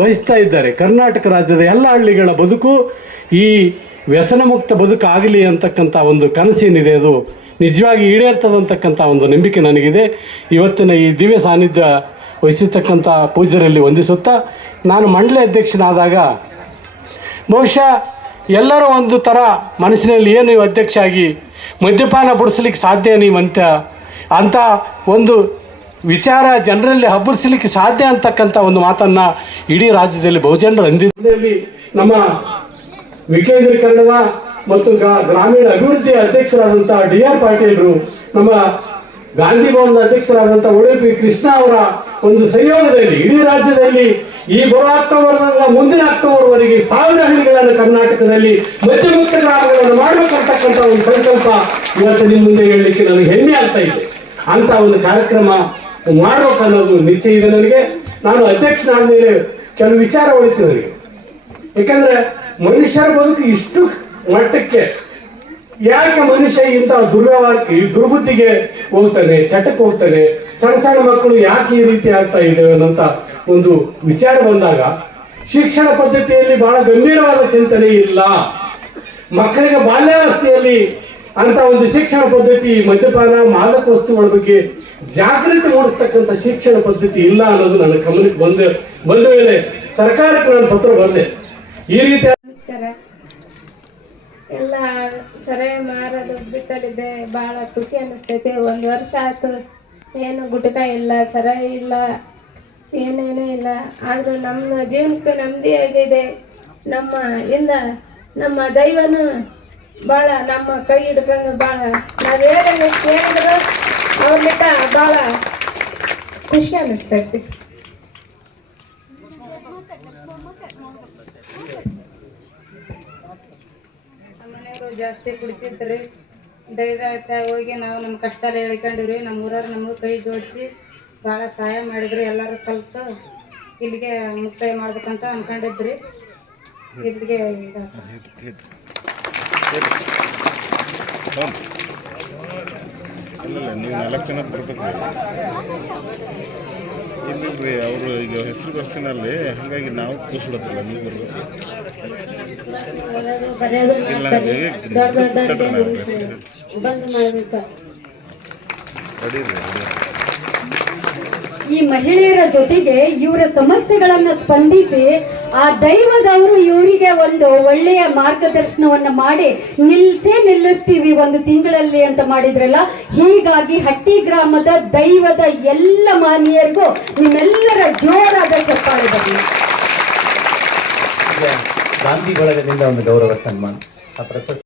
ಬಯಸ್ತಾ ಇದ್ದಾರೆ. ಕರ್ನಾಟಕ ರಾಜ್ಯದ ಎಲ್ಲ ಹಳ್ಳಿಗಳ ಬದುಕು ಈ ವ್ಯಸನ ಮುಕ್ತ ಬದುಕಾಗಲಿ ಅಂತಕ್ಕಂಥ ಒಂದು ಕನಸೇನಿದೆ ಅದು ನಿಜವಾಗಿ ಈಡೇರ್ತದಂತಕ್ಕಂಥ ಒಂದು ನಂಬಿಕೆ ನನಗಿದೆ. ಇವತ್ತಿನ ಈ ದಿವ್ಯ ಸಾನ್ನಿಧ್ಯ ವಹಿಸಿರ್ತಕ್ಕಂಥ ಪೂಜ್ಯರಲ್ಲಿ ವಂದಿಸುತ್ತಾ, ನಾನು ಮಂಡಳಿ ಅಧ್ಯಕ್ಷನಾದಾಗ ಬಹುಶಃ ಎಲ್ಲರೂ ಒಂದು ಥರ ಮನಸ್ಸಿನಲ್ಲಿ ಏನು ನೀವು ಅಧ್ಯಕ್ಷ ಆಗಿ ಮದ್ಯಪಾನ ಬಿಡಿಸ್ಲಿಕ್ಕೆ ಸಾಧ್ಯ ಅಂತ ಒಂದು ವಿಚಾರ ಜನರಲ್ಲಿ ಹಬ್ಬರಿಸಲಿಕ್ಕೆ ಸಾಧ್ಯ ಅಂತಕ್ಕಂಥ ಒಂದು ಮಾತನ್ನು ಇಡೀ ರಾಜ್ಯದಲ್ಲಿ ಬಹುಜನರು ಅಂದಿದ್ದಲ್ಲಿ ನಮ್ಮ ವಿಕೇಂದ್ರೀಕರಣದ ಮತ್ತು ಗ್ರಾಮೀಣ ಅಭಿವೃದ್ಧಿ ಅಧ್ಯಕ್ಷರಾದಂಥ DR ಪಾಟೀಲರು, ನಮ್ಮ ಗಾಂಧಿ ಭವನದ ಅಧ್ಯಕ್ಷರಾದಂಥ ಉಡುಪಿ ಕೃಷ್ಣ ಅವರ ಒಂದು ಸಂಯೋಗದಲ್ಲಿ ಇಡೀ ರಾಜ್ಯದಲ್ಲಿ ಈ ಬರೋ ಅಕ್ಟೋಬರ್ನಿಂದ ಮುಂದಿನ ಅಕ್ಟೋಬರ್ವರೆಗೆ 1000 ಹಳ್ಳಿಗಳನ್ನು ಕರ್ನಾಟಕದಲ್ಲಿ ಮದ್ಯಮುಕ್ತ ಗ್ರಾಮಗಳನ್ನು ಮಾಡಬೇಕಂತಕ್ಕಂಥ ಒಂದು ಸಂಕಲ್ಪ ಇವತ್ತು ನಿಮ್ಮ ಮುಂದೆ ಹೇಳಲಿಕ್ಕೆ ನನಗೆ ಹೆಮ್ಮೆ ಆಗ್ತಾ ಇದೆ. ಅಂತ ಒಂದು ಕಾರ್ಯಕ್ರಮ ಮಾಡ್ಬೇಕನ್ನೋದು ನಿಶ್ಚಯ ಇದೆ ನನಗೆ. ನಾನು ಅಧ್ಯಕ್ಷನಾದ ಮೇಲೆ ಕೆಲವು ವಿಚಾರ ಉಳಿತು ನನಗೆ. ಯಾಕಂದ್ರೆ ಮನುಷ್ಯರ ಬದುಕು ಇಷ್ಟು ಮಟ್ಟಕ್ಕೆ ಯಾಕೆ ಮನುಷ್ಯ ಇಂಥ ದುರ್ವ್ಯವಹಾರಕ್ಕೆ ದುರ್ಬುದ್ಧಿಗೆ ಹೋಗ್ತಾನೆ, ಚಟಕ್ಕೆ ಹೋಗ್ತಾನೆ, ಸಣ್ಣ ಸಣ್ಣ ಮಕ್ಕಳು ಯಾಕೆ ಈ ರೀತಿ ಆಗ್ತಾ ಇದ್ದೇವೆ ಅನ್ನೋಂಥ ಒಂದು ವಿಚಾರ ಬಂದಾಗ ಶಿಕ್ಷಣ ಪದ್ಧತಿಯಲ್ಲಿ ಬಹಳ ಗಂಭೀರವಾದ ಚಿಂತನೆ ಇಲ್ಲ. ಮಕ್ಕಳಿಗೆ ಬಾಲ್ಯಾವಸ್ಥೆಯಲ್ಲಿ ಅಂತ ಒಂದು ಶಿಕ್ಷಣ ಪದ್ಧತಿ, ಮದ್ಯಪಾನ ಮಾದಕ ವಸ್ತುಗಳ ಬಗ್ಗೆ ಜಾಗೃತಿ ಮೂಡಿಸ್ತಕ್ಕಂಥ ಶಿಕ್ಷಣ ಪದ್ಧತಿ ಇಲ್ಲ ಅನ್ನೋದು ನನ್ನ ಗಮನಕ್ಕೆ ಬಂದ ಮೇಲೆ ಸರ್ಕಾರಕ್ಕೆ ನಾನು ಪತ್ರ ಬರೆದೆ. ಈ ರೀತಿ ಎಲ್ಲ ಸರಿ ಮಾರೋದು ಬಿಟ್ಟಲ್ಲಿದ್ದೆ. ಬಹಳ ಖುಷಿ ಅನ್ನಿಸ್ತೈತೆ. 1 ವರ್ಷ ಆಯ್ತು, ಏನು ಗುಟಕ ಇಲ್ಲ, ಸರ ಇಲ್ಲ, ಏನೇನೂ ಇಲ್ಲ. ಆದರೂ ನಮ್ಮ ಜೀವನಕ್ಕೆ ನೆಮ್ಮದಿ ಆಗಿದೆ. ನಮ್ಮ ದೈವನು ಭಾಳ ನಮ್ಮ ಕೈ ಹಿಡ್ಕೊಂಡು ಭಾಳ ನಾವು ಹೇಳೋದು ಕೇಳಿದ್ರು ಅವ್ರಲ್ಲಿಟ್ಟ ಭಾಳ ಖುಷಿ ಅನ್ನಿಸ್ತೈತಿ. ಮನೆಯವರು ಜಾಸ್ತಿ ಕುಡಿತಿದ್ರಿ. ಧೈರ್ಯ ಹೋಗಿ ನಾವು ನಮ್ಮ ಕಷ್ಟ ಹೇಳ್ಕೊಂಡಿವ್ರಿ. ನಮ್ಮ ಊರವ್ರು ನಮಗೆ ಕೈ ಜೋಡಿಸಿ ಭಾಳ ಸಹಾಯ ಮಾಡಿದ್ರು. ಎಲ್ಲರೂ ಕಲಿತು ಇಲ್ಲಿಗೆ ಮುಕ್ತಾಯ ಮಾಡ್ಬೇಕಂತ ಅಂದ್ಕೊಂಡಿದ್ರಿ. ಇಲ್ಲಿಗೆ ಅಲ್ಲಲ್ಲ, ನೀವು 4 ಜನ ಬರ್ಬೇಕ್ರಿ. ಇಲ್ಲಿಲ್ರಿ, ಅವರು ಈಗ ಹೆಸರು ಬರ್ಸಿನಲ್ಲಿ, ಹಾಗಾಗಿ ನಾವು ತೋರಿಸ್ಬಿಡತ್ತಲ್ಲ, ನೀವು ಬರ್ಬೇಕು. ಇಲ್ಲ ಈ ಮಹಿಳೆಯರ ಜೊತೆಗೆ ಇವರ ಸಮಸ್ಯೆಗಳನ್ನ ಸ್ಪಂದಿಸಿ ಆ ದೈವದವರು ಇವರಿಗೆ ಒಂದು ಒಳ್ಳೆಯ ಮಾರ್ಗದರ್ಶನವನ್ನ ಮಾಡಿ ನಿಲ್ಲಿಸ್ತೀವಿ 1 ತಿಂಗಳಲ್ಲಿ ಅಂತ ಮಾಡಿದ್ರಲ್ಲ. ಹೀಗಾಗಿ ಹಟ್ಟಿ ಗ್ರಾಮದ ದೈವದ ಎಲ್ಲ ಮಾನ್ಯರಿಗೂ ನಿಮ್ಮೆಲ್ಲರ ಜೋರಾದ ಚಪ್ಪಾಳೆ ಬರಲಿ. ಗಾಂಧಿ ಬಳಗದಿಂದ ಒಂದು ಗೌರವ ಸನ್ಮಾನ.